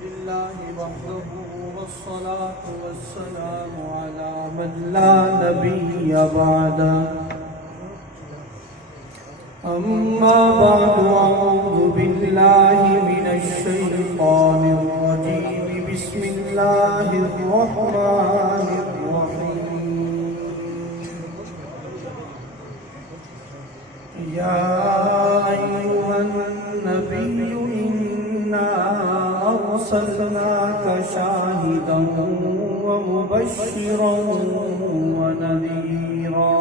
لله وحده والصلاة والسلام على من لا نبي بعده أما بعد أعوذ بالله من الشيطان الرجيم بسم الله الرحمن الرحيم يا أيها النبي إنا أرسلناك شاهدا ومبشرا ونذيرا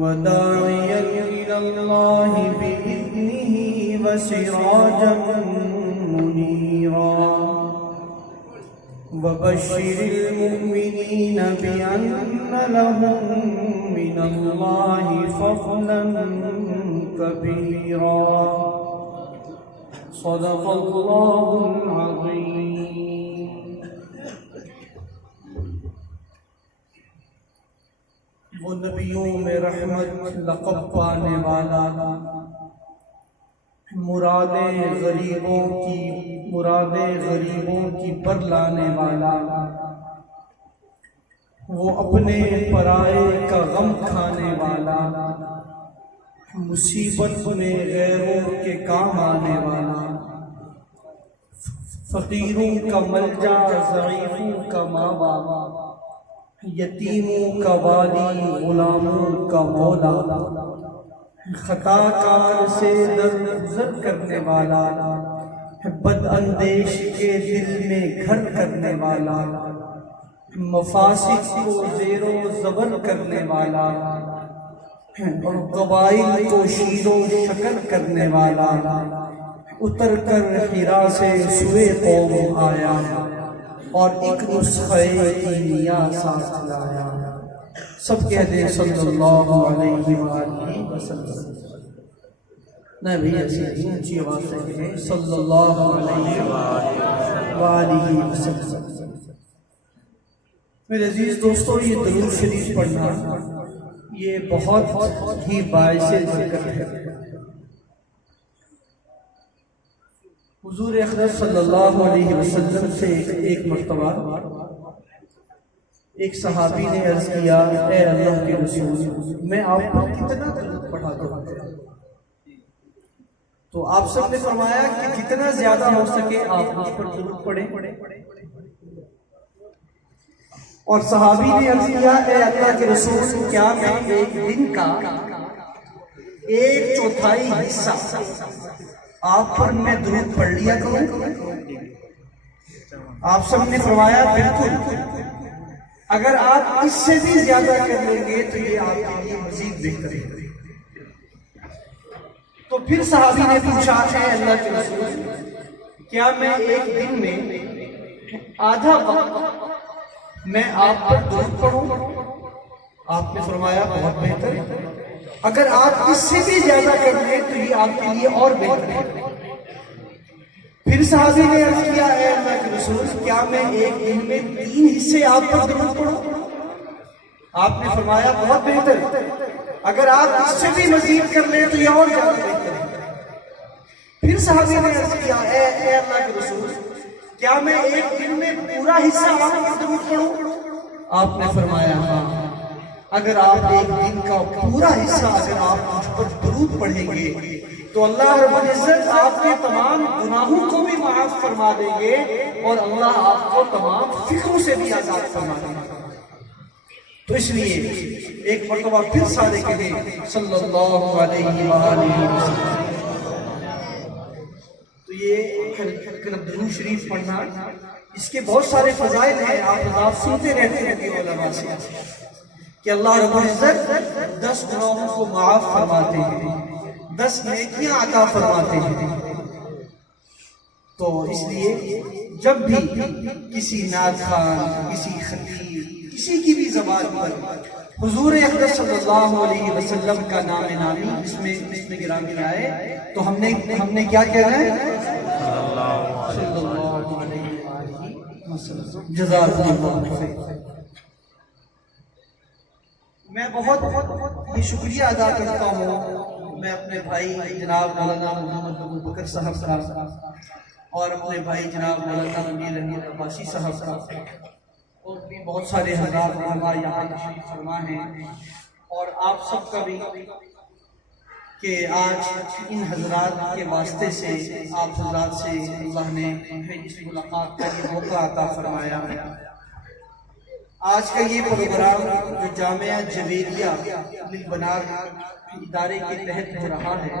وداعيا إلى الله بإذنه وسراجا منيرا وبشر المؤمنين بأن لهم من الله فضلا كبيرا صدق الله العظيم. وہ نبیوں میں رحمت لقب پانے والا، مرادیں غریبوں کی پر لانے والا، وہ اپنے پرائے کا غم کھانے والا، مصیبت میں غیروں کے کام آنے والا، فقیروں کا ملجا، ضعیفوں کا ماں باپ، یتیموں کا والی، غلاموں کا مولا، خطا کار سے درگزر کرنے والا، بد اندیش کے دل میں گھر کرنے والا، مفاسد کو زیر و زبر کرنے والا، اور قبائل کو شیر و شکر کرنے والا، اتر کر حرا سے سوئے قوم آیا اور ایک نسخہ کیمیا ساتھ لایا. سب کہتے ہیں صلی اللہ علیہ وآلہ وسلم. نبی ایسی اونچی آواز سے کہیں صلی اللہ علیہ وآلہ وسلم. میرے عزیز دوستو، یہ درود شریف پڑھنا یہ بہت ہی باعث برکت ہے. حضور اقدس صلی اللہ علیہ وسلم سے ایک مرتبہ ایک صحابی نے عرض کیا، اے اللہ کے رسول، میں آپ پر کتنا درود پڑھا دوں؟ تو آپ سب نے فرمایا کہ جتنا زیادہ ہو سکے آپ مجھ پر درود پڑھیں. اور صحابی نے عرض کیا، اے اللہ کے رسول، کیا میں ایک دن کا 1/4 حصہ آپ پر میں درود پڑھ لیا کروں؟ آپ سب نے فرمایا بالکل، اگر آپ اس سے بھی زیادہ کر لیں گے تو یہ آپ کے لیے مزید بہتر ہے. تو پھر صحابی نے پوچھا، اے اللہ کے رسول، کیا میں ایک دن میں آدھا وقت میں آپ پر درود پڑھوں؟ آپ نے فرمایا بہت بہتر ہے، اگر آپ اس سے بھی زیادہ کر لیں تو یہ آپ کے لیے اور بہتر ہے. پھر صحابی نے عرض کیا، اے اللہ کے رسول، کیا میں ایک دن میں 3 حصے آپ پر درود پڑھوں؟ آپ نے فرمایا بہت بہتر، اگر آپ اس سے بھی مزید کر لیں تو یہ اور زیادہ بہتر ہے. پھر صحابی نے عرض کیا، اے اللہ کے رسول، کیا میں ایک دن میں پورا حصہ آپ پر درود پڑھوں؟ آپ نے فرمایا ہاں، اگر آپ ایک دن کا پورا حصہ اگر آپ مجھ پر درود پڑھیں گے تو اللہ رب العزت آپ کے تمام گناہوں کو بھی معاف فرما دیں گے اور اللہ آپ کو تمام فکروں سے بھی آزاد فرما دیں گے. تو اس لیے ایک مرتبہ پھر سارے کہیں صلی اللہ علیہ وآلہ وسلم. تو یہ درود شریف پڑھنا اس کے بہت سارے فضائل ہیں. آپ سنتے رہتے ہیں کہ علماء سے کہ اللہ رب العزت 10 گناہوں کو معاف فرماتے ہیں، 10 نیکیاں عطا فرماتے ہیں. تو اس لیے جب بھی کسی نعت خوان، کسی خطیب، کسی کی بھی زبان پر حضور اقدس صلی اللہ علیہ وسلم کا نام نامی اس میں گرامی آئے تو ہم نے کیا کہنا ہے؟ صلی اللہ علیہ وسلم. جزاک اللہ خیر. میں بہت یہ شکریہ ادا کرتا ہوں میں اپنے بھائی جناب مولانا محمد ابو بکر صاحب کا اور اپنے بھائی جناب مولانا امیر رحمت عباسی صاحب کا، اور بھی بہت سارے حضرات علماء یہاں تشریف فرما ہیں، اور آپ سب کا بھی کہ آج ان حضرات کے واسطے سے آپ حضرات سے اللہ نے اس ملاقات کا یہ موقع عطا فرمایا ہے۔ آج کا یہ پروگرام جو جامعہ جویریہ للبنات ادارے کے تحت ہو رہا ہے،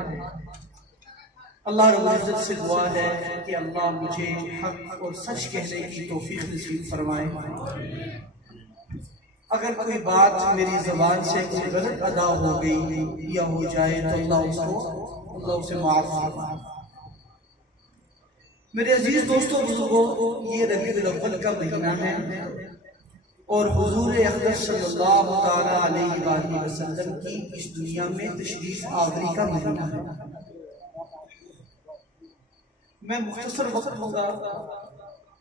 اللہ رب العزت سے دعا ہے کہ اللہ مجھے حق اور سچ کہنے کی توفیق نصیب فرمائے۔ اگر کوئی بات میری زبان سے کوئی غلط ادا ہو گئی یا ہو جائے تو اللہ اسے معاف فرمائے۔ میرے عزیز دوستو بزرگوں، یہ ربیع الاول کا مہینہ ہے اور حضور اقدس صلی اللہ تعالیٰ علیہ وآلہ وسلم کی اس دنیا میں تشریف آوری کا مہینہ ہے۔ میں مختصر وقت ہوگا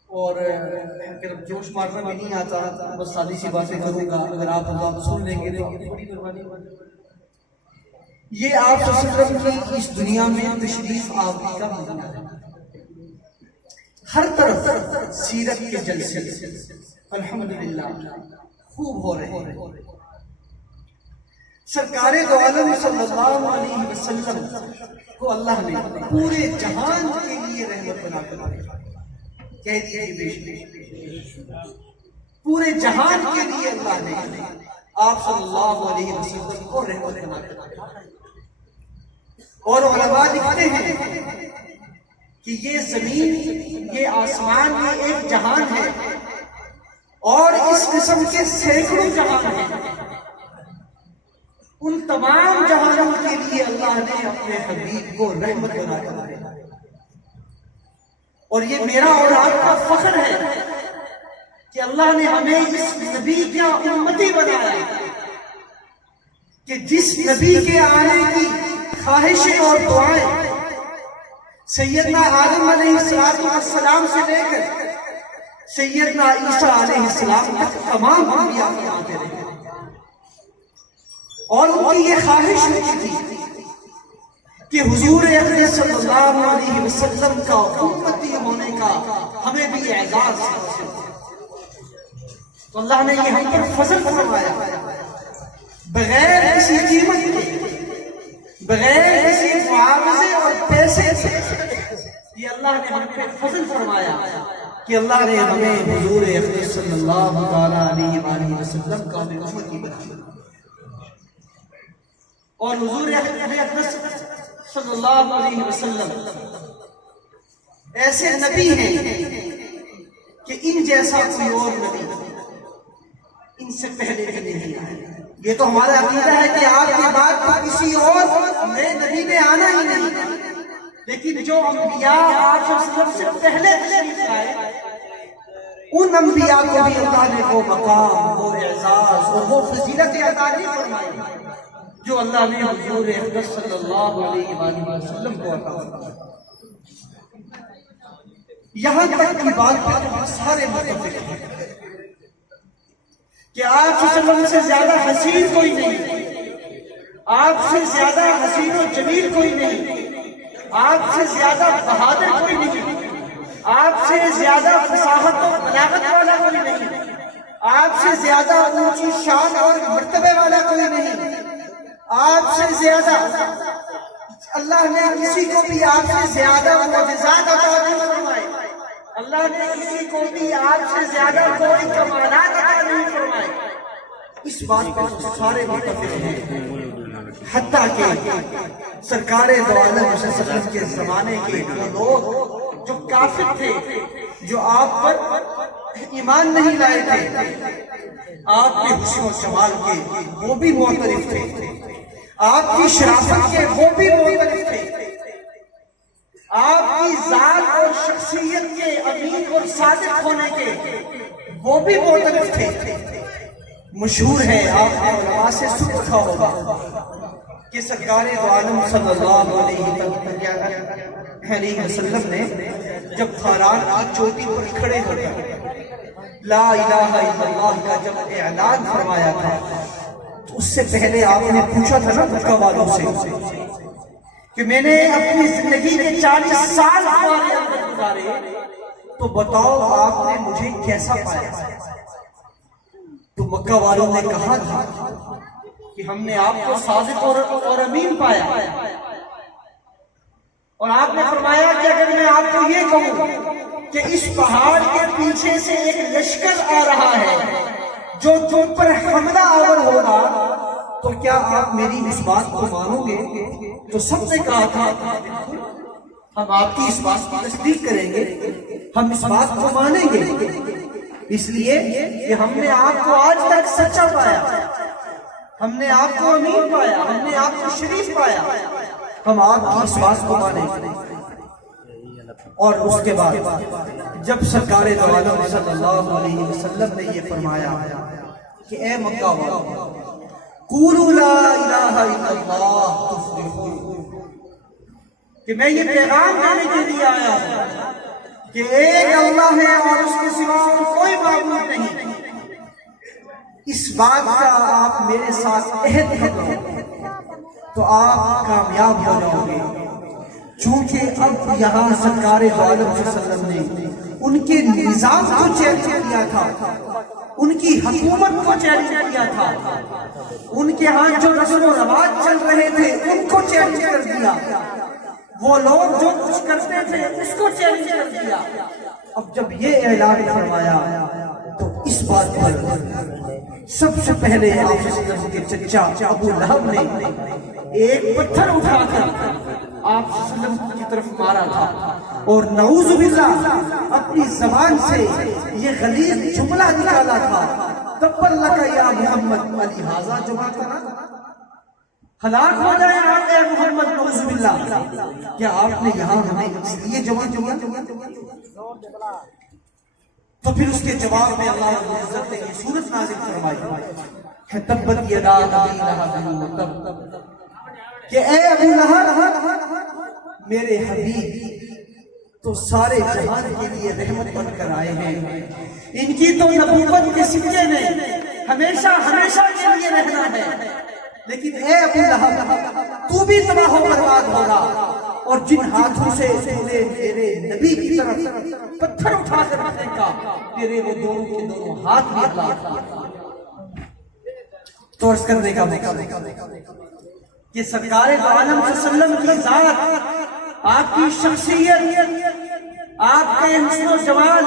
اور جوش مارنا بھی نہیں آتا، بس سادی سی باتیں کروں گا، اگر آپ سن لیں گے تو بڑی مہربانی۔ یہ آپ صلی اللہ علیہ وسلم کی اس دنیا میں تشریف آوری کا مہینہ ہے۔ ہر طرف سیرت کے جلسے الحمدللہ خوب ہو رہے ہیں۔ سرکار دو عالم صلی اللہ علیہ وسلم کو اللہ نے پورے جہان کے لیے رحمت بنا کر بھیجا۔ کہہ دیجیے پورے جہان کے لیے اللہ نے آپ صلی اللہ علیہ وسلم کو رحمت بنا کر بھیجا۔ اور علماء لکھتے ہیں کہ یہ زمین، یہ آسمان، یہ ایک جہان ہے اور اس قسم کے سینکڑوں جہان ہیں۔ ان تمام جہانوں کے لیے اللہ نے اپنے حبیب کو رحمت بنا کر بھیجا۔ اور یہ میرا اور آپ کا فخر ہے کہ اللہ نے ہمیں اس نبی کا امتی بنایا، کہ جس نبی کے آنے کی خواہشیں اور دعائیں سیدنا آدم علیہ السلام سے لے کر سیدنا عیسیٰ علیہ السلام تک تمام انبیاء کے آتے رہے، اور ان کی یہ خواہش ہوتی تھی کہ حضور اکرم صلی اللہ علیہ وسلم کا امتی ہونے کا ہمیں بھی اعزاز حاصل ہو۔ تو اللہ نے یہ ہم پر فضل فرمایا، بغیر کسی قیمت کے، بغیر کسی معاوضے اور پیسے سے، یہ اللہ نے ہم پر فضل فرمایا کہ اللہ نے ہمیں حضور اکرم صلی اللہ علیہ وآلہ وسلم کا امتی بنایا۔ اور حضور اکرم صلی اللہ علیہ وسلم ایسے نبی ہیں کہ ان جیسا کوئی اور نبی ان سے پہلے کبھی نہیں آیا۔ یہ تو ہمارا عقیدہ ہے کہ آپ کے بعد تو کسی اور نئے نبی نے آنا ہی نہیں، لیکن جو انبیاء آپ صلی اللہ علیہ وسلم سے پہلے تشریف لائے، ان انبیاء کو بھی اللہ نے وہ مقام، وہ اعزاز اور وہ فضیلت عطا نہیں فرمائی جو اللہ نے حضور اقدس صلی اللہ علیہ وآلہ وسلم کو عطا فرمایا۔ یہاں تک کی بات پر سارے متفق ہیں کہ آپ صلی اللہ علیہ وسلم سے زیادہ حسین کوئی نہیں، آپ سے زیادہ حسین و جمیل کوئی نہیں، آپ سے زیادہ بہادر کوئی نہیں، آپ سے زیادہ فصاحت و بلاغت والا کوئی نہیں، آپ سے زیادہ اونچی شان اور مرتبے والا کوئی نہیں، آپ سے زیادہ اللہ نے کسی کو بھی آپ سے زیادہ معجزات عطا نہیں فرمائے، اللہ نے کسی کو بھی آپ سے زیادہ کوئی کمالات عطا نہیں فرمائے۔ اس بات پر سارے متفق ہیں، حتیٰ کہ سرکار دو عالم صلی اللہ علیہ وسلم کے زمانے کے وہ لوگ جو کافر تھے، جو آپ پر ایمان نہیں لائے تھے، آپ کے حسن و جمال کے وہ بھی معترف تھے، آپ کی شرافت کے وہ بھی معترف تھے، آپ کی ذات اور شخصیت کے امین اور صادق ہونے کے وہ بھی معترف تھے۔ مشہور ہے، آپ نے علماء سے سن رکھا ہوگا کہ سرکار دو عالم صلی اللہ علیہ وسلم نے جب خاران کی چوٹی پر کھڑے ہو کر لا الہ الا اللہ کا جب اعلان فرمایا تھا، تو اس سے پہلے آپ نے پوچھا تھا نا مکہ والوں سے کہ میں نے اپنی زندگی کے 40 سال ہمارے اندر پکارے تو بتاؤ آپ نے مجھے کیسا پایا؟ تو مکہ والوں نے کہا تھا کہ ہم نے آپ کو صادق اور امین پایا، اور آپ نے فرمایا کہ اگر میں آپ کو یہ کہوں کہ اس پہاڑ کے پیچھے سے ایک لشکر آ رہا ہے جو تم پر حملہ آور ہوگا تو کیا آپ میری اس بات کو مانو گے؟ تو سب نے کہا تھا ہم آپ کی اس بات کی تصدیق کریں گے، ہم اس بات کو مانیں گے، اس لیے کہ ہم نے آپ کو آج تک سچا پایا، ہم نے آپ کو امین پایا، ہم نے آپ کو شریف پایا، ہم آپ کی اس بات کو مانیں گے۔ اور اس کے بعد جب سرکار دو عالم صلی اللہ علیہ وسلم نے یہ فرمایا کہ اے مکہ والو قولوا لا الہ الا اللہ تفلحوا، کہ میں یہ پیغام دینے کے لیے آیا ہوں کہ ایک اللہ ہے اور اس کے سوا کوئی معبود نہیں، اس بات کا آپ میرے ساتھ عہد کرو تو آپ کامیاب ہو جاؤ گے۔ چونکہ اب یہاں سرکار دو عالم صلی اللہ علیہ وسلم نے ان کے نظام کو چیلنج کیا تھا، ان کی حکومت کو چیلنج کیا تھا، ان کے ہاں جو رسم و رواج چل رہے تھے ان کو چیلنج کر دیا، وہ لوگ جو کچھ کرتے تھے اس کو چیلنج کر دیا۔ اب جب یہ اعلان فرمایا تو اس بات پر سب سے پہلے آپ صلی اللہ علیہ وسلم کے چچا ابو لہب نے ایک پتھر اٹھا کر آپ صلی اللہ علیہ وسلم کی طرف مارا تھا، اور نعوذ باللہ اپنی زبان سے یہ غلیظ جملہ نکالا تھا تبر لک یا محمد علی ھذا جمعتنا، ہلاک ہو جائے آپ اے محمد، نعوذ باللہ کیا آپ نے یہاں ہمیں اس لیے جمع تو پھر اس کے جواب میں اللہ رب العزت نے یہ سورت نازل فرمائی تبت یدا ابی لہب وتب، کہ اے ابو لہب میرے حبیب تو سارے جہان کے لیے رحمت بن کر آئے ہیں، ان کی تو نبوت کے سکے نے ہمیشہ ہمیشہ کے لیے رہنا ہے، لیکن اے ابو لہب تو بھی تباہ و برباد ہوگا، اور جن ہاتھوں سے نے میرے نبی کی طرف پتھر اٹھا کر پھینکا تیرے وہ دونوں کے دونوں ہاتھ بھی اللہ تو عرض کرنے کا کہ سرکار دو عالم صلی اللہ علیہ وسلم کی ذات، آپ کی شخصیت، آپ کے حسن و جمال،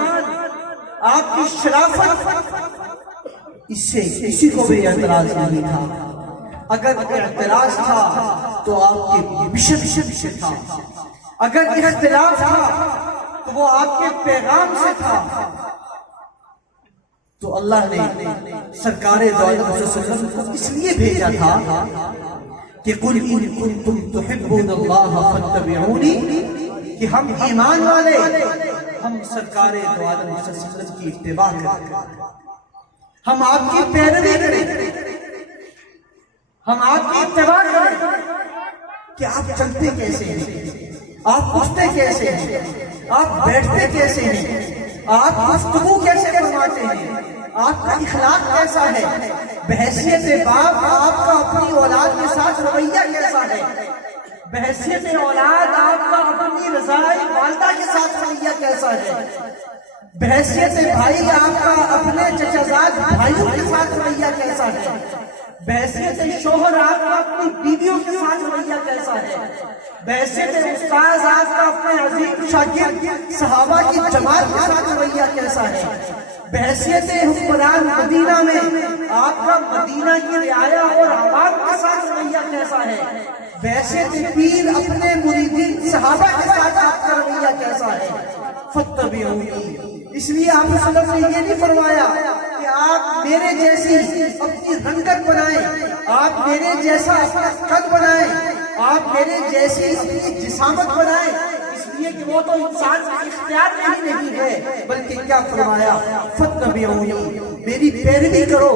آپ کی شرافت، اس سے کسی کو بھی اعتراض نہیں تھا۔ اگر اعتراض تھا تو آپ کے مشن سے تھا، اگر اختلاف تھا تو وہ آپ کے پیغام سے تھا۔ تو اللہ نے سرکار دو عالم صلی اللہ علیہ وسلم کو اس لیے بھیجا تھا کہ قل ان کنتم تحبون اللہ فاتبعونی، کہ ہم ایمان والے ہم سرکار دو عالم صلی اللہ علیہ وسلم کی اتباع کریں، ہم آپ کی پیروی کریں، ہم آپ کی اتباع کریں کہ آپ چلتے کیسے ہیں، آپ اٹھتے کیسے ہیں، آپ بیٹھتے کیسے ہیں، آپ گفتگو کیسے فرماتے ہیں، آپ کا اخلاق کیسا ہے، بحیثیت باپ آپ کا اپنی اولاد کے ساتھ رویہ کیسا ہے، بحیثیت اولاد آپ کا اپنی رضائی والدہ کے ساتھ رویہ کیسا ہے، بحیثیت بھائی آپ کا اپنے چچازاد بھائیوں کے ساتھ رویہ کیسا ہے، بحیثیت شوہر آپ کا اپنی بیویوں کے ساتھ رویہ کیسا ہے، بحیثیت استاذ آپ کا اپنے عظیم شاگرد صحابہ کی جماعت کے ساتھ رویہ کیسا ہے، بحیثیت حکمران مدینہ میں آپ کا مدینہ کی رعایا اور عوام کے ساتھ رویہ کیسا ہے، بحیثیت پیر اپنے مریدین صحابہ کے ساتھ آپ کا رویہ کیسا ہے۔ فاتبعونی، اس لیے آپ صلی اللہ علیہ وسلم نے یہ نہیں فرمایا کہ آپ میرے جیسی اپنی رنگت بنائیں، آپ میرے جیسا اپنا قد بنائیں، آپ میرے جیسی اپنی جسامت بنائیں، اس لیے کہ وہ تو انسان کا اختیار نہیں ہے، بلکہ کیا فرمایا فاتبعونی، میری پیروی کرو،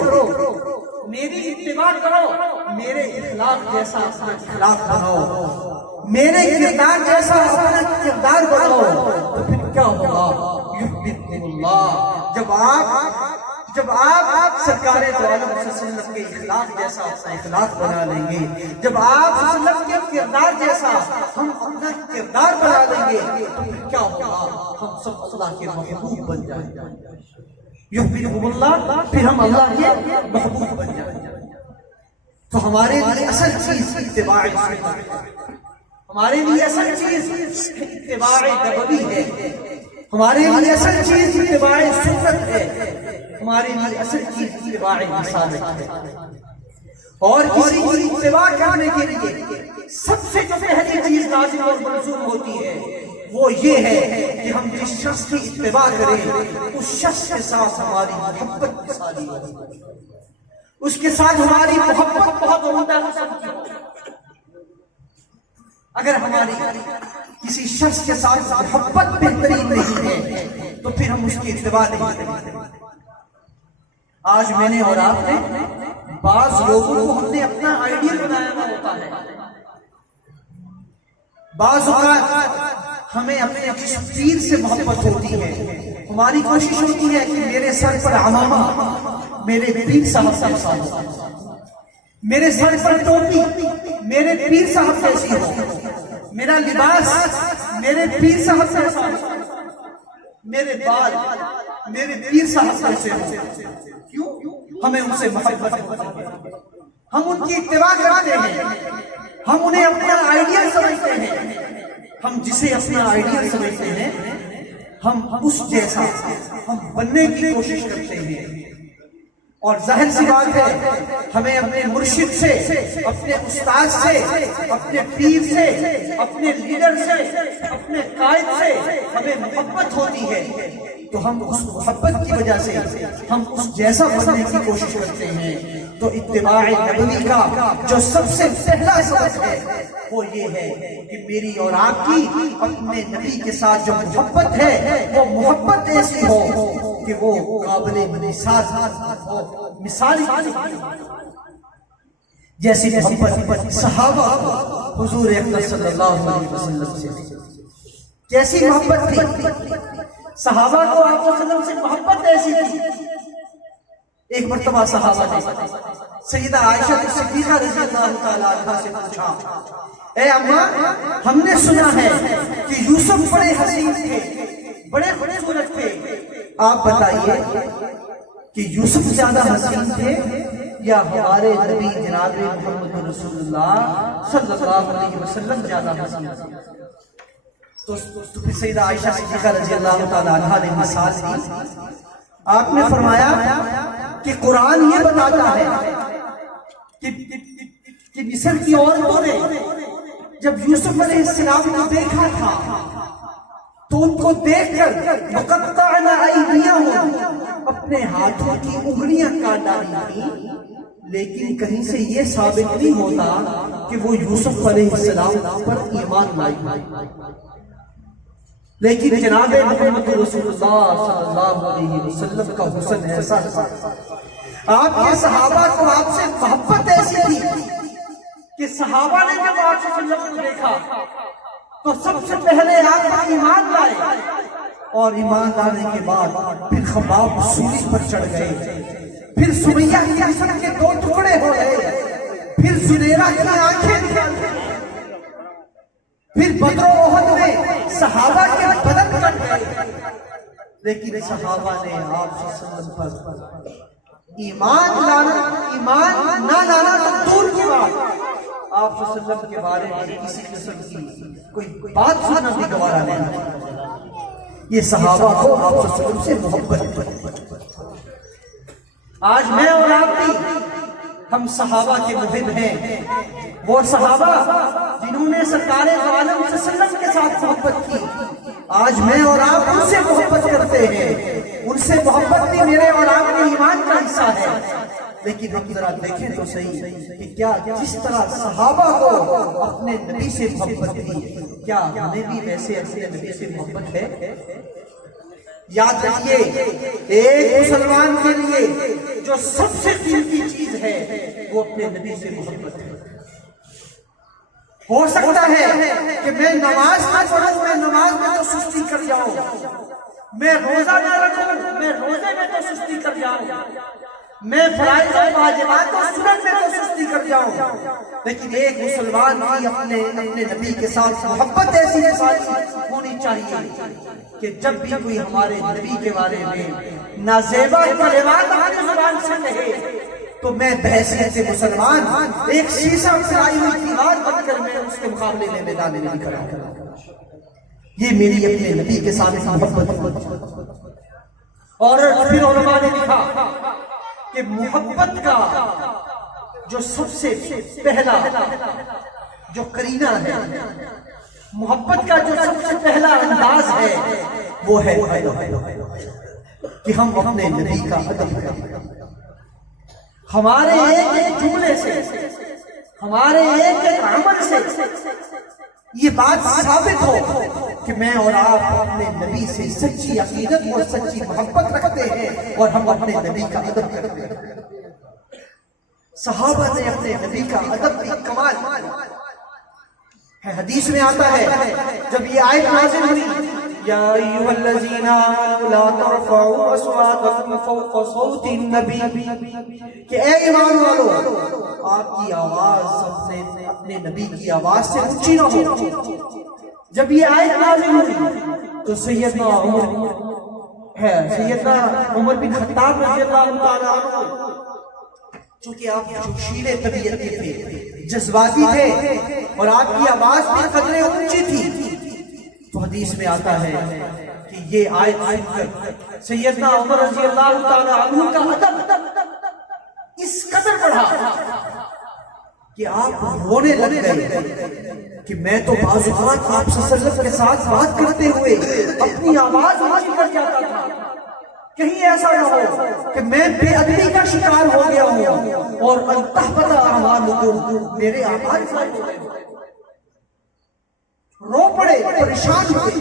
میری اتباع کرو، میرے اخلاق جیسا اپنا اخلاق بناؤ، میرے کردار جیسا اپنا کردار بناؤ، تو پھر کیا ہوگا؟ یحببکم اللہ، جب آپ سرکار دو عالم صلی اللہ علیہ وسلم کے اخلاق جیسا اپنا اخلاق بنا لیں گے، جب آپ صلی اللہ علیہ وسلم کے کردار جیسا ہم اپنا کردار بنا لیں گے تو پھر کیا ہوگا؟ ہم سب اللہ کے محبوب بن جائیں گے. یحببہم اللہ، پھر ہم اللہ کے محبوب بن جائیں گے. تو ہمارے لیے اصل چیز اتباع سنت ہے. ہمارے لیے اصل چیز اتباع نبوی ہے. ہمارے لیے اصل چیز اتباع سنت ہے. ہمارے لیے اصل چیز اتباع رسالت ہے. اور کسی کی اتباع کرنے کے لیے سب سے جو پہلی چیز لازم اور ملزوم ہوتی ہے وہ یہ ہے کہ ہم جس شخص کی اتباع کریں اس شخص کے ساتھ ہماری محبت مثالی ہو، اس کے ساتھ ہماری محبت بہت عمدہ قسم کی ہو. اگر ہماری کسی شخص کے ساتھ محبت بہترین نہیں ہے تو پھر ہم اس کی اتباع نہیں کریں. آج میں نے اور آپ نے بعض لوگوں کو ہم نے اپنا آئیڈیل بنایا ہوا ہوتا ہے. بعض اوقات ہمیں اپنے پیر سے محبت ہوتی ہے. ہماری کوشش ہوتی ہے کہ میرے سر پر عمامہ میرے پیر صاحب کا مثال ہو، میرے سر پر ٹوپی میرے پیر صاحب جیسی ہو، میرا لباس میرے پیر صاحب جیسا ہو، میرے بال میرے پیر صاحب جیسے ہو. کیوں؟ ہمیں ان سے محبت ہے. ہم ان کی اتباع کرتے ہیں. ہم انہیں اپنا آئیڈیل سمجھتے ہیں. ہم جسے اپنا آئیڈیل سمجھتے ہیں ہم اس جیسا ہم بننے کی کوشش کرتے ہیں. اور ظاہر سی بات ہے ہمیں اپنے مرشد سے، اپنے استاد سے، اپنے پیر سے، اپنے لیڈر سے، اپنے قائد سے ہمیں محبت ہوتی ہے. تو ہم اس محبت کی وجہ سے ہم اس جیسا بننے کی کوشش کرتے ہیں. تو اتباع نبوی کا جو سب سے پہلا سبق ہے وہ یہ ہے کہ میری اور آپ کی اپنے نبی کے ساتھ جو محبت ہے وہ محبت ایسی ہو کہ وہ قابل مثال جیسی محبت صحابہ حضور اکرم صلی اللہ علیہ وسلم سے کیسی محبت تھی. صحابہ کو آپ صلی اللہ علیہ وسلم سے محبت ایسی تھی. ایک مرتبہ صحابہ نے سیدہ عائشہ صدیقہ رضی اللہ تعالیٰ عنہا سے پوچھا، اے اماں ہم نے سنا ہے کہ یوسف بڑے حسین تھے، بڑے خوبصورت تھے، آپ بتائیے کہ یوسف زیادہ حسین تھے یا ہمارے نبی جناب محمد رسول اللہ صلی اللہ علیہ وسلم زیادہ حسین تھے؟ تو پھر سیدہ عائشہ صدیقہ رضی اللہ تعالیٰ عنہا نے مثال دی. آپ نے فرمایا کہ قرآن یہ بتاتا ہے کہ مصر کی عورتوں نے جب یوسف علیہ السلام کو دیکھا تھا تو ان کو دیکھ کر وَقَطَّعْنَ أَيْدِيَهُمْ اپنے ہاتھوں کی انگلیاں کاٹ ڈالی تھی. لیکن کہیں سے یہ ثابت نہیں ہوتا کہ وہ یوسف علیہ السلام پر ایمان لائی. لیکن جناب محمد رسول اللہ صلی اللہ علیہ وسلم کا حسن ایسا تھا، آپ کے صحابہ کو آپ سے محبت ایسی تھی کہ صحابہ نے جب آپ صلی اللہ علیہ وسلم کو دیکھا تو سب سے پہلے آپ کا ایمان لائے، اور ایمان لانے کے بعد پھر خباب سولی پر چڑھ گئے، پھر سمیہ کی جسم کے 2 ٹکڑے ہو گئے، پھر زنیرہ کی آنکھیں نکل گئی، پھر بدر و احد میں صحابہ کے بدن کٹ گئے. لیکن صحابہ نے آپ صلی اللہ علیہ وسلم پر ایمان نہ لانا تو دور کی بات، آپ صلی اللہ علیہ وسلم کے بارے میں کسی قسم کی کوئی بات سننا بھی گوارا نہیں. یہ صحابہ کو آپ صلی اللہ علیہ وسلم سے محبت. آج میں اور آپ بھی ہم صحابہ کے محب ہیں. وہ صحابہ جنہوں نے سرکار دو عالم صلی اللہ علیہ وسلم کے ساتھ محبت کی، آج میں اور آپ ان سے محبت کرتے ہیں. ان سے محبت بھی میرے اور آپ کے ایمان کا حصہ ہے. لیکن ہم ذرا دیکھیں تو صحیح کہ کیا جس طرح صحابہ کو اپنے نبی سے محبت تھی کیا ہمیں بھی ویسے اپنے نبی سے محبت ہے؟ یاد رکھیے ایک مسلمان کے لیے جو سب سے قیمتی چیز ہے وہ اپنے نبی سے محبت ہے. ہو سکتا ہے کہ میں نماز نہ پڑھوں، میں نماز میں تو سستی کر جاؤں، میں روزہ نہ رکھوں، میں روزے میں تو سستی کر جاؤں، میں فرائض اور واجبات اور سنن میں تو سستی کر جاؤں، لیکن ایک مسلمان کی اپنے نبی کے ساتھ محبت ایسی ہونی چاہیے کہ جب بھی کوئی ہمارے نبی کے بارے میں نازیبا کلمات اپنی زبان سے کہے تو میں بحیثیت مسلمان ایک شیشہ پھرائی ہوئی دیوار بن کر میں اس کے مقابلے میں میدان میں نہیں کھڑا ہوں۔ یہ میری اپنے نبی کے ساتھ محبت۔ اور پھر علماء نے لکھا کہ محبت کا جو سب سے پہلا جو کرینہ ہے، محبت کا جو سب سے پہلا انداز ہے وہ ہے کہ ہم اپنے نبی کا ادب کریں۔ ہمارے ایک ایک جملے سے، ہمارے ایک ایک عمل سے یہ بات ثابت ہو کہ میں اور آپ اپنے نبی سے سچی عقیدت اور سچی محبت رکھتے ہیں اور ہم اپنے نبی کا ادب کرتے ہیں۔ صحابہ نے اپنے نبی کا ادب بھی کمال ہے۔ حدیث میں آتا ہے جب یہ آیت نازل ہوئی، یا ایھا الذین آمنوا لا ترفعوا اصواتکم فوق صوت النبی، کہ اے ایمان والو آپ کی آواز اپنے نبی کی آواز سے اونچی نہ ہو۔ جب یہ آیت نازل ہوئی تو سیدنا عمر بن خطاب رضی اللہ تعالیٰ عنہ، چونکہ آپ جوشیلے طبیعت کے تھے، جذباتی تھے اور آپ کی آواز بھی قدرے اونچی تھی، تو حدیث میں آتا ہے کہ یہ آیت سن کر سیدنا عمر رضی اللہ تعالیٰ عنہ کا ادب اس قدر بڑھا کہ آپ رونے لگ گئے کہ میں تو بعض اوقات آپ صلی اللہ علیہ وسلم کے ساتھ بات کرتے ہوئے اپنی آواز اونچی کر جاتا تھا، کہیں ایسا نہ ہو کہ میں بے ادبی کا شکار ہو گیا ہوں اور اللہ پتہ اعمالکم، میرے اعمال ضائع ہو گئے۔ رو پڑے، پریشان ہوئے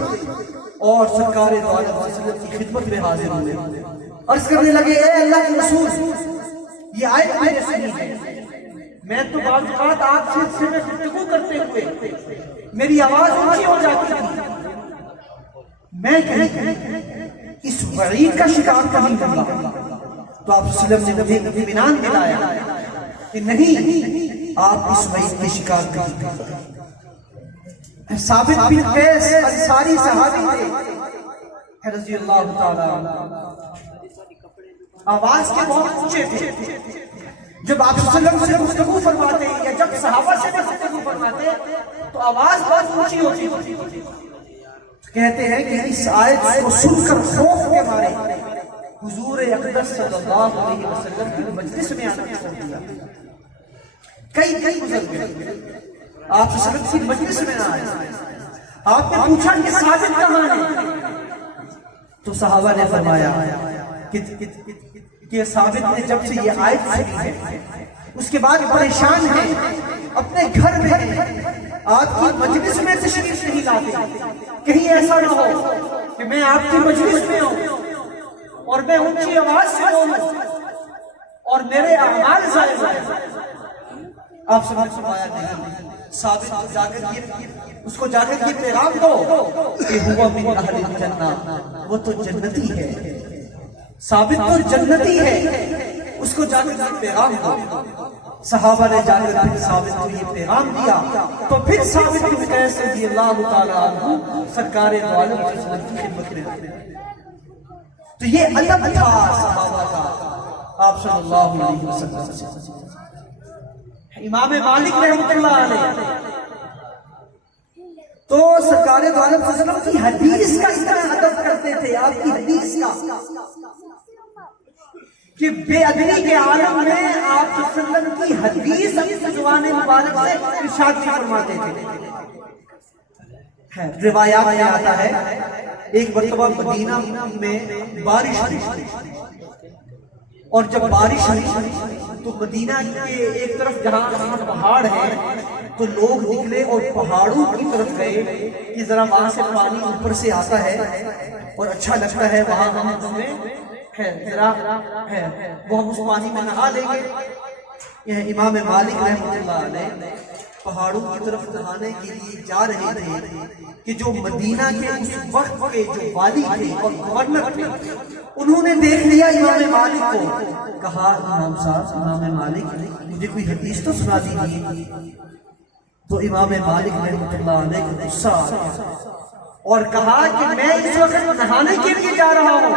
اور سرکار دو عالم صلی اللہ علیہ وسلم کی خدمت میں حاضر ہوئے، عرض کرنے لگے اے اللہ کے رسول، یہ آیت میں نے سنی ہے، میں تو بعض اوقات آپ سے میں گفتگو کرتے ہوئے میری آواز اونچی ہو جاتی تھی، میں کہیں اس وعید کا شکار کہیں ہوگا؟ تو آپ صلی اللہ علیہ وسلم نے مجھے اطمینان دلایا کہ نہیں، آپ اس وعید کے شکار کہیں گے۔ ثابت بن قیس انصاری صحابی تھے رضی اللہ تعالیٰ عنہ، آواز کے بہت اونچے تھے، جب آپ صلی اللہ علیہ وسلم سے گفتگو فرماتے یا جب صحابہ سے گفتگو فرماتے تو آواز بہت اونچی ہوتی تھی۔ کہتے ہیں کہ اس آیت کو سن کر خوف کے مارے حضور اقدس صلی اللہ علیہ وسلم کی مجلس میں آنا چھوڑ دیا، کئی گزر گئے، آپ صلی اللہ علیہ وسلم کی مجلس میں نہ آئے۔ آپ نے پوچھا کہ ثابت کہاں ہے؟ تو صحابہ نے فرمایا کہ ثابت نے جب سے یہ آیت سنی ہے اس کے بعد پریشان ہیں، اپنے گھر میں ہیں، آپ کی مجلس میں تشریف نہیں لاتے، کہیں ایسا نہ ہو کہ میں آپ کی مجلس میں ہوں اور میں اونچی آواز سے بولوں اور میرے اعمال ضائع ہوں۔ آپ سمجھ فرمایا نہیں، ثابت کو جا کر یہ پیغام دو کہ ہوا من اہل الجنہ، وہ تو جنتی ہے، ثابت تو جنتی ہے، اس کو جا کر یہ پیغام دو۔ صحابہ نے جا کر پھر ثابت کو یہ پیغام دیا تو پھر ثابت بن قیس رضی اللہ تعالیٰ عنہ سرکار دو عالم صلی اللہ علیہ وسلم کی خدمت میں آتے۔ تو یہ ادب تھا صحابہ کا آپ صلی اللہ علیہ وسلم سے۔ امام مالک رحمۃ اللہ علیہ تو سرکار دو عالم صلی اللہ علیہ وسلم کی حدیث کا اتنا ادب کرتے تھے، آپ کی حدیث کا، کہ بے ادبی کے عالم میں آپ صلی اللہ علیہ وسلم کی حدیث اپنی زبان مبارک سے ارشاد فرماتے تھے۔ روایات میں آتا ہے ایک مرتبہ مدینہ میں بارش ہوئی، اور جب بارش ہوئی تو مدینہ کے ایک طرف جہاں پہاڑ ہے تو لوگ نکلے اور پہاڑوں کی طرف گئے کہ ذرا وہاں سے پانی اوپر سے آتا ہے اور اچھا لگتا ہے، وہاں ہمیں ذرا وہ ہم اس پانی میں نہا لیں گے۔ یہ امام مالک رحمۃ اللہ علیہ پہاڑوں کی طرف نہانے کے لیے جا رہے تھے کہ جو مدینہ کے اس وقت کے جو والی تھے اور گورنر تھے انہوں نے دیکھ لیا امام مالک کو. کہا امام صاحب، امام مالک مجھے کوئی حدیث تو سنا دیجیے. تو امام مالک رحمۃ اللہ علیہ کو غصہ آ گیا اور کہا کہ میں اس وقت نہانے کے لیے جا رہا ہوں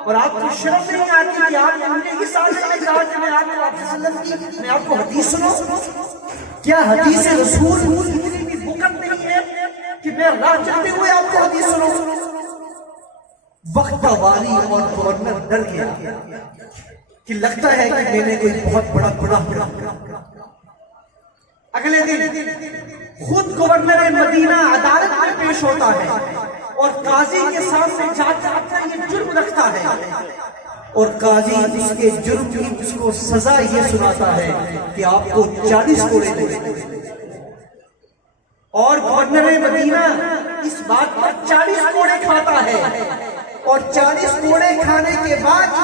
اور آپ کو شرم نہیں آتی کہ آپ نے اس آدمی میں کہا کہ میں آپ کو وسلم کی میں آپ کو حدیث سنوں؟ کیا حدیث رسول اتنی بھی بکت نہیں ہے کہ میں راہ چلتے ہوئے آپ کو حدیث سنوں؟ وقت کا والی اور گورنر ڈر گیا کہ لگتا ہے کہ میں نے کوئی بہت بڑا گناہ کیا. اگلے دن خود گورنر مدینہ عدالت میں پیش ہوتا ہے اور قاضی کے سامنے جاتا اپنا یہ جرم رکھتا ہے اور قاضی اس کے جرم کی اس کو سزا یہ سناتا ہے کہ آپ کو 40 کوڑے دے. اور گورنر مدینہ اس بات پر 40 کوڑے کھاتا ہے اور 40 کوڑے کھانے کے بعد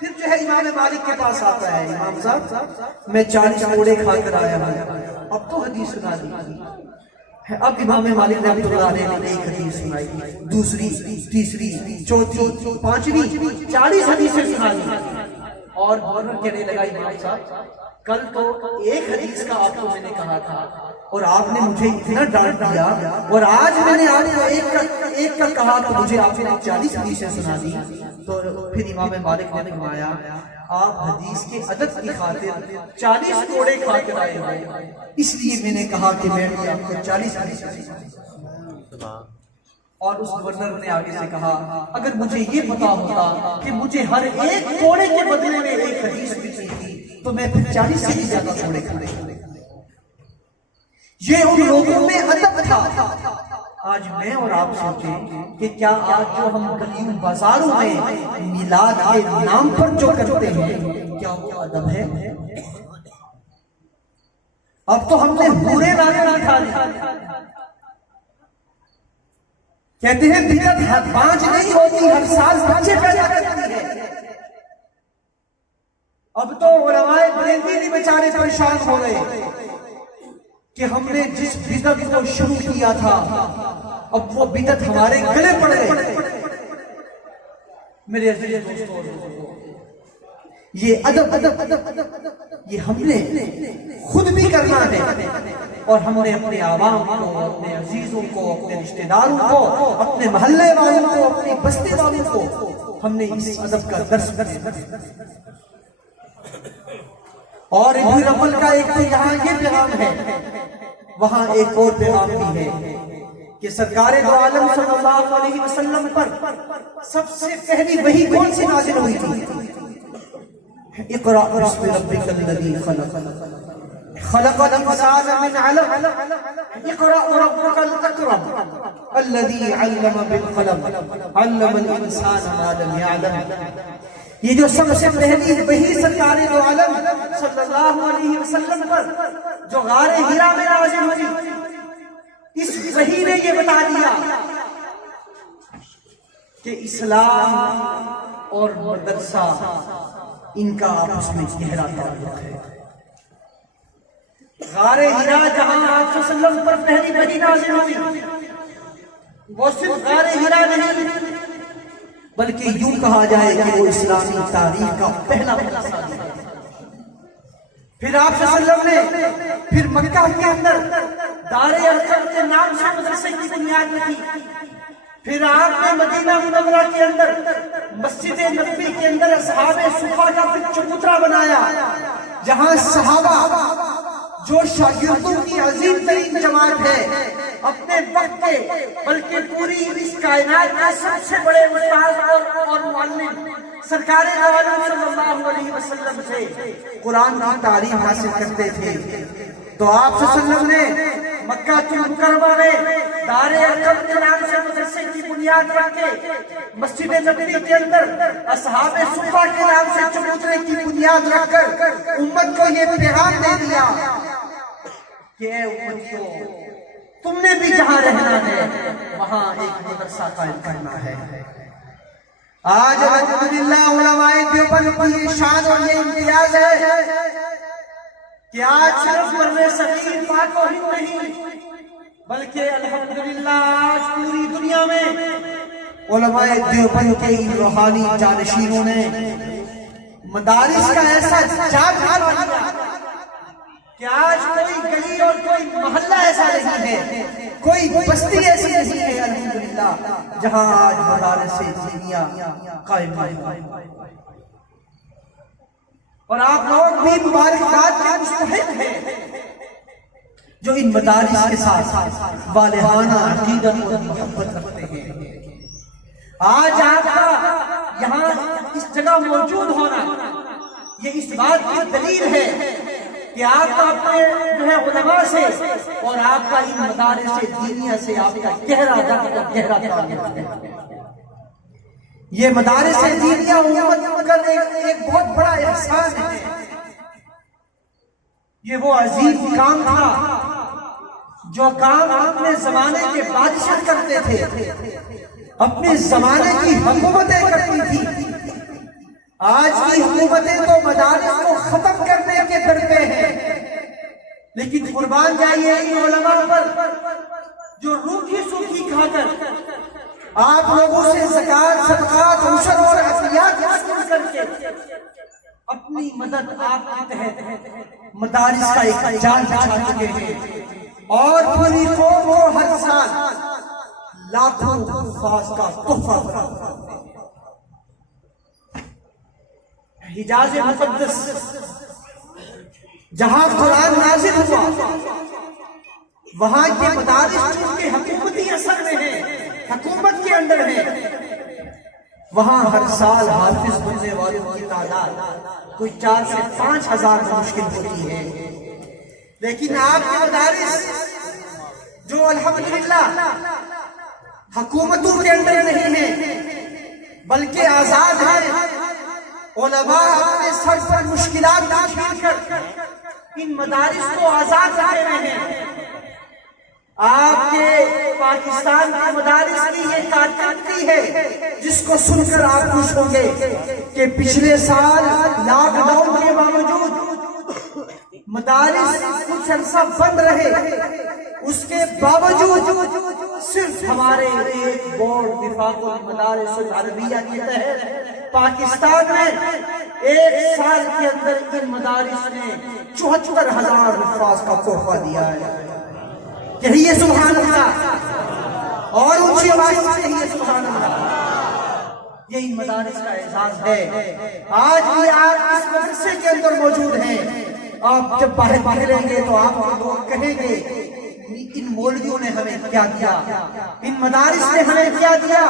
پھر جو ہے امام مالک کے پاس آتا ہے. امام صاحب میں 40 کوڑے کھا کر آیا ہوں، اب تو حدیث سنا دیجیے. اب امام مالک رحمۃ اللہ علیہ نے ایک حدیث سنائی، دوسری، تیسری، چوتھی، پانچویں، 40 حدیثیں سنائی. اور گورنر کہنے لگا امام صاحب کل تو ایک حدیث کا آپ کو میں نے کہا تھا اور آپ نے مجھے اتنا ڈانٹ دیا اور آج میں نے آپ کو ایک کا کہا تو مجھے آپ نے 40 حدیثیں سنا دی. تو پھر امام مالک نے فرمایا آپ حدیث کے عدد کی خاطر 40 کوڑے کھا کر آئے ہیں، اس لیے میں نے کہا کہ میں آپ کو 40 حدیثیں. اور اس گورنر نے آگے سے کہا اگر مجھے یہ پتا ہوتا کہ مجھے ہر ایک کوڑے کے بدلے میں ایک حدیث ملتی تھی تو میں پھر 40 سے بھی زیادہ کوڑے کھانے. یہ ان لوگوں میں ادب تھا. آج میں اور آپ سوچیں کہ کیا آج جو ہم گلیوں بازاروں میں میلاد کے نام پر جو کرتے ہیں کیا وہ ادب ہے؟ اب تو ہم نے برے لانے کھا لی. کہتے ہیں بدعت 5 نہیں ہوتی، ہر سال بچے پیدا کرتی ہے. اب تو علماء بریلوی بھی بیچارے پریشان ہو گئے کہ ہم نے جس بدعت کو شروع کیا تھا اب وہ بدعت ہمارے گلے پڑ گئے. میرے عزیز دوستو، یہ ادب یہ ہم نے خود بھی کرنا ہے اور ہم نے اپنے عوام کو، اپنے عزیزوں کو، اپنے رشتہ داروں کو، اپنے محلے والوں کو، اپنی بستی والوں کو ہم نے اس ادب کا درس دینا. اور ابن نفل کا ایک تو یہاں یہ پیغام ہے، وہاں ایک اور پیغام بھی ہے کہ سرکار دو عالم صلی اللہ علیہ وسلم پر سب سے پہلی وحی کون سی نازل ہوئی تھی؟ اقرأ بسم ربک الذی خلق، خلق الانسان من علق، اقرأ ربک الاکرم الذی علم بالقلم، علم الانسان ما لم یعلم. یہ جو سب سے پہلی وحی سرکار دو عالم صلی اللہ علیہ وسلم پر جو غار حرا میں نازل ہوئی، اس وحی نے یہ بتا دیا کہ اسلام اور مدرسہ ان کا آپس میں گہرا تعلق ہے. غار حرا جہاں آپ صلی اللہ علیہ وسلم پر پہلی وحی نازل ہوئی، وہ صرف غار حرا نہیں بلکہ یوں کہا جائے کہ وہ اسلامی تاریخ کا پہلا مدرسہ ہے. پھر آپ صلی اللہ علیہ وسلم نے پھر مکہ کے اندر دار ارقم کے نام سے مدرسے کی بنیاد رکھی. پھر آپ نے مدینہ منورہ کے اندر مسجد نبوی کے اندر اصحاب صفا کا پھر چبوترا بنایا، جہاں صحابہ جو شاگردوں کی عظیم ترین جماعت ہے، اپنے وقت کے بلکہ پوری اس کائنات کے سب سے بڑے استاد اور معلم سرکار دو عالم صلی اللہ علیہ وسلم سے قرآن کی تعلیم حاصل کرتے تھے. تو آپ صلی اللہ علیہ وسلم نے مکہ مکرمہ میں دار ارقم کے نام سے مدرسے کی بنیاد رکھ کے مسجد نبوی کے اندر اصحاب صفا کے نام سے چبوترے کی بنیاد رکھ کر امت کو یہ پیغام دے دیا کہ اے امتیوں، تم نے بھی جہاں رہنا ہے وہاں ایک مدرسہ قائم کرنا ہے. آج الحمدللہ علماء دیوبند کی یہ شان اور یہ امتیاز ہے کہ آج صرف بر صغیر پاک و ہند نہیں بلکہ الحمدللہ آج پوری دنیا میں علماء دیوبند کے ان روحانی جانشینوں نے مدارس کا ایسا جاگ بنا دیا کہ آج کوئی گلی اور کوئی محلہ ایسا نہیں ہے، کوئی بستی ایسی نہیں ہے الحمدللہ جہاں آج مدارس دینیہ قائم ہیں۔ اور آپ لوگ بھی مبارکباد کے مستحق ہیں جو ان مدارس کے ساتھ والہانہ عقیدت اور محبت رکھتے ہیں۔ آج آپ کا یہاں اس جگہ موجود ہونا یہ اس بات کی دلیل ہے کہ آپ کا اپنے جو ہے علماء سے اور آپ کا ان مدارس دینیہ سے آپ کا گہرا درد اور گہرا تعلق ہے۔ یہ مدارس دینیہ امت کا ایک بہت بڑا احسان ہے۔ یہ وہ عظیم کام تھا جو کام اپنے زمانے کے بادشاہ کرتے تھے، اپنے زمانے کی حکومتیں کرتی تھی۔ آج کی حکومتیں تو مدارس کو ختم کرنے کے در پہ ہیں، لیکن قربان جائیے ان علماء پر جو روکھی سوکھی کھا کر آپ لوگوں سے زکات صدقات عشر اور عطیات حاصل کر کے اپنی مدد آپ کے تحت مدارس کا ایک جال بچھا چکے ہیں، اور پوری قوم کو ہر سال لاکھوں حفاظ کا تحفہ فراہم۔ حجاز مقدس جہاں قرآن نازل ہوا وہاں کے مدارس چونکہ حکومتی اثر میں ہیں، حکومت کے اندر ہیں، وہاں ہر سال حافظ بننے والوں کی تعداد کوئی 4 سے 5 ہزار میں مشکل ہوتی ہے۔ لیکن آپ کے مدارس جو الحمدللہ حکومتوں کے اندر نہیں ہیں بلکہ آزاد ہیں، علماء اپنے سر پر مشکلات داخل کر ان مدارس کو آزاد رکھے ہوئے ہیں۔ آپ کے پاکستان کے مدارس کی یہ کارکردگی ہے جس کو سن کر آپ خوش ہوں گے کہ پچھلے سال لاک ڈاؤن کے باوجود مدارس کچھ عرصہ بند رہے، اس کے باوجود صرف ہمارے ایک بورڈ وفاق المدارس العربیہ کے تحت پاکستان میں ایک سال کے اندر ان مدارس نے 74,000 حفاظ کا تحفہ دیا ہے۔ کہیے سبحان اللہ، اور اونچی آواز سے کہیے سبحان اللہ۔ یہ ان مدارس کا اعزاز ہے۔ آج بھی آپ اس مدرسے کے اندر موجود ہیں، آپ جب باہر نکلیں گے تو آپ لوگ کہیں گے ان مولویوں نے ہمیں کیا دیا، ان مدارس نے ہمیں کیا دیا۔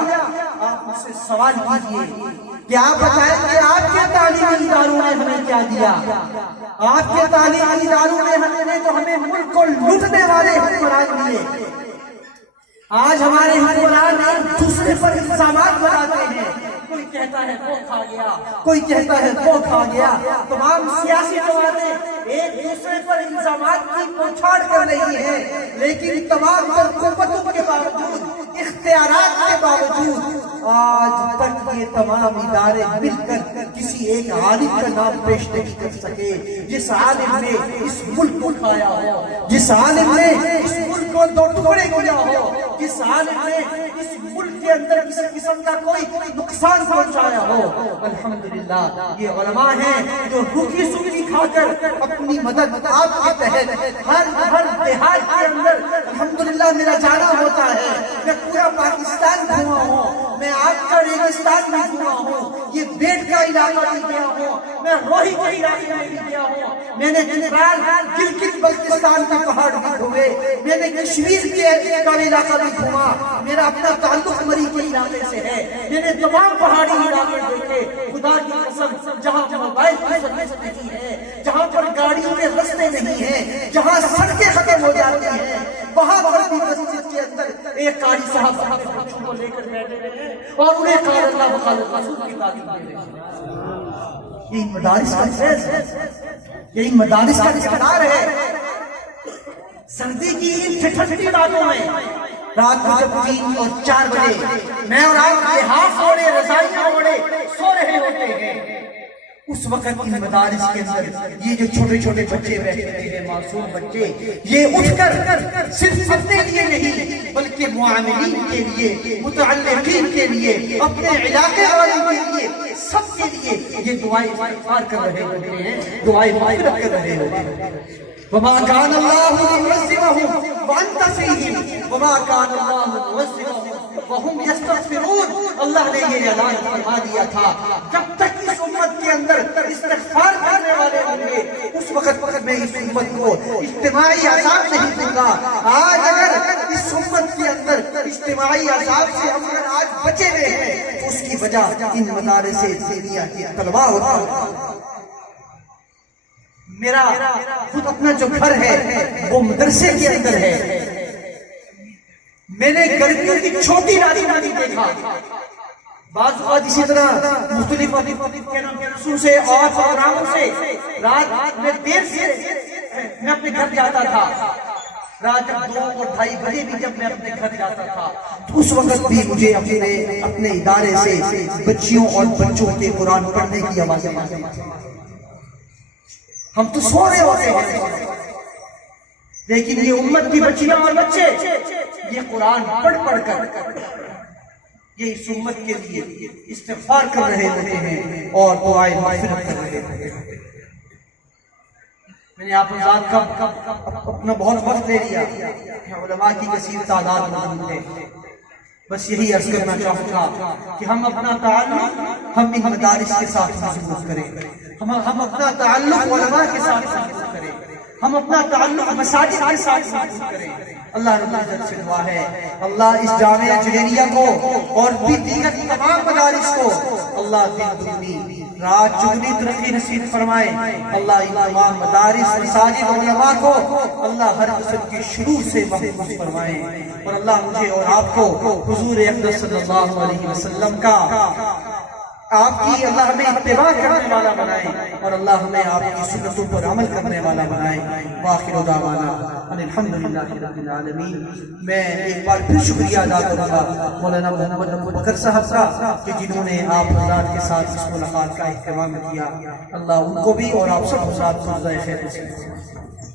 آپ مجھ سے سوال کیجئے کہ آپ بتائیں کہ آپ کے تعلیمی اداروں نے ہمیں کیا دیا؟ آپ کے تعلیمی اداروں نے تو ہمیں ملک کو لوٹنے والے حکمران دیے۔ آج ہمارے حکمران ایک دوسرے پر الزامات لگاتے ہیں، کوئی کہتا ہے وہ کھا گیا، کوئی کہتا ہے وہ کھا گیا۔ تمام سیاسی جماعتیں ایک دوسرے پر الزامات کی پوچھاڑ کر رہی ہیں، لیکن تمام قوتوں کے باوجود، اختیارات کے باوجود آج تک یہ تمام ادارے مل کر کسی ایک عالم کا نام پیش نہیں کر سکے جس عالم نے اس ملک کو کھایا ہو، جس عالم نے اس ملک کو 2 ٹکڑے کیا ہو، جس عالم نے اس ملک کے اندر کسی قسم کا کوئی نقصان پہنچایا ہو۔ الحمدللہ یہ علماء ہیں جو روکھی سوکھی کھا کر اپنی مدد آپ کے تحت ہر دیہات کے اندر الحمدللہ میرا جانا ہوتا ہے۔ میں پورا پاکستان گھوما ہوں، میں آپ کا ریگستان بھی گھوما ہوں، یہ بیٹ کا علاقہ بھی گیا ہوں، میں روہی کے علاقے میں بھی گیا ہوں، میں نے گلگت بلتستان کے پہاڑ بھی گھومے، میں نے کشمیر کے علاقہ بھی گھوما، میرا اپنا تعلق مری کے علاقے سے ہے، میں نے تمام پہاڑی علاقے دیکھے۔ خدا کی قسم جہاں موبائل کی سروس نہیں ہے، جہاں پر گاڑیوں کے رستے نہیں ہیں، جہاں سڑکیں ختم ہو جاتی ہیں، وہاں پر بھی مسجد کے اندر ایک قاری صاحب اپنے بچوں کو لے کر بیٹھے ہیں اور انہیں قال اللہ وقال الرسول کی تعلیم دے رہے ہیں۔ یہ ان مدارس کا فیض ہے، یہ ان مدارس کا اقتدار ہے۔ سردی کی ان ٹھنڈی راتوں میں رات کو جب 3 اور 4 بجے میں اور آپ لحاف اوڑھے رضائیاں اوڑھے سو رہے ہوتے ہیں، اس وقت ان مدارس کے اندر یہ جو چھوٹے چھوٹے بچے بیٹھے ہیں، معصوم بچے، یہ اٹھ کر صرف اپنے لیے نہیں بلکہ معاملین کے لیے، متعلقین کے لیے، اپنے علاقے والوں کے لیے، سب کے لیے یہ دعائیں استغفار کر رہے ہوتے ہیں، دعائیں مغفرت کر رہے ہوتے ہیں۔ وما كان الله ليعذبهم وانت فيهم وما كان الله معذبهم وهم يستغفرون۔ اللہ نے یہ اعلان فرما دیا تھا جب تک اس امت کے اندر استغفار کرنے والے ہوں گے اس وقت میں اس امت کو اجتماعی عذاب نہیں دوں گا۔ آج اگر اس امت کے اندر اجتماعی عذاب سے ہم اگر آج بچے ہوئے ہیں تو اس کی وجہ ان مدارس دینیہ کی طلباء ہوتا ہے۔ میرا خود اپنا جو گھر ہے وہ مدرسے کے اندر ہے۔ میں نے گرمیوں کی چھوٹی رات میں بھی دیکھا، بعض اوقات اسی طرح مختلف رسول سے اور پروگراموں سے رات میں دیر سے میں اپنے گھر جاتا تھا، رات 2 اور 2:30 بجے بھی جب میں اپنے گھر جاتا تھا تو اس وقت بھی مجھے اپنے ادارے سے بچیوں اور بچوں کے قرآن پڑھنے کی آوازیں آتی تھیں۔ ہم تو سو رہے ہوتے ہیں لیکن یہ امت کی بچیاں اور بچے یہ قرآن پڑھ کر یہ اس امت کے لیے استغفار کر رہے ہوتے ہیں اور دعائیں مغفرت کر رہے ہوتے ہیں۔ میں نے آپ حضرات کا اپنا بہت وقت لے لیا، علماء کی کثیر تعداد موجود ہے، بس یہی عرض کرنا چاہوں گا کہ ہم اپنا تعلق ہم ان مدارس کے ساتھ مضبوط کریں، ہم اپنا تعلق علماء کے ساتھ مضبوط کریں، ہم اپنا تعلق مساجد کے ساتھ مضبوط کریں۔ اللہ رب العزت سے دعا ہے اللہ اس جامعہ جویریہ کو اور بھی دیگر تمام مدارس کو اللہ دن دگنی رات چگنی ترقی نصیب فرمائے۔ اللہ ان تمام مدارس مساجد علماء کو اللہ ہر قسم کی شرور سے محفوظ فرمائے، اور اللہ مجھے اور آپ کو حضور اقدس صلی اللہ علیہ وسلم کا آپ کی اللہ ہمیں اتباع کرنے والا بنائے، اور اللہ ہمیں آپ کی سنتوں پر عمل کرنے والا بنائے۔ وآخر دعوانا ان الحمدللہ رب العالمین۔ میں ایک بار پھر شکریہ ادا کروں گا مولانا محمد ابو بکر صاحب کا کہ جنہوں نے آپ حضرات کے ساتھ اس ملاقات کا اہتمام کیا، اللہ ان کو بھی اور آپ سب حضرات کو جزائے خیر نصیب فرمائے۔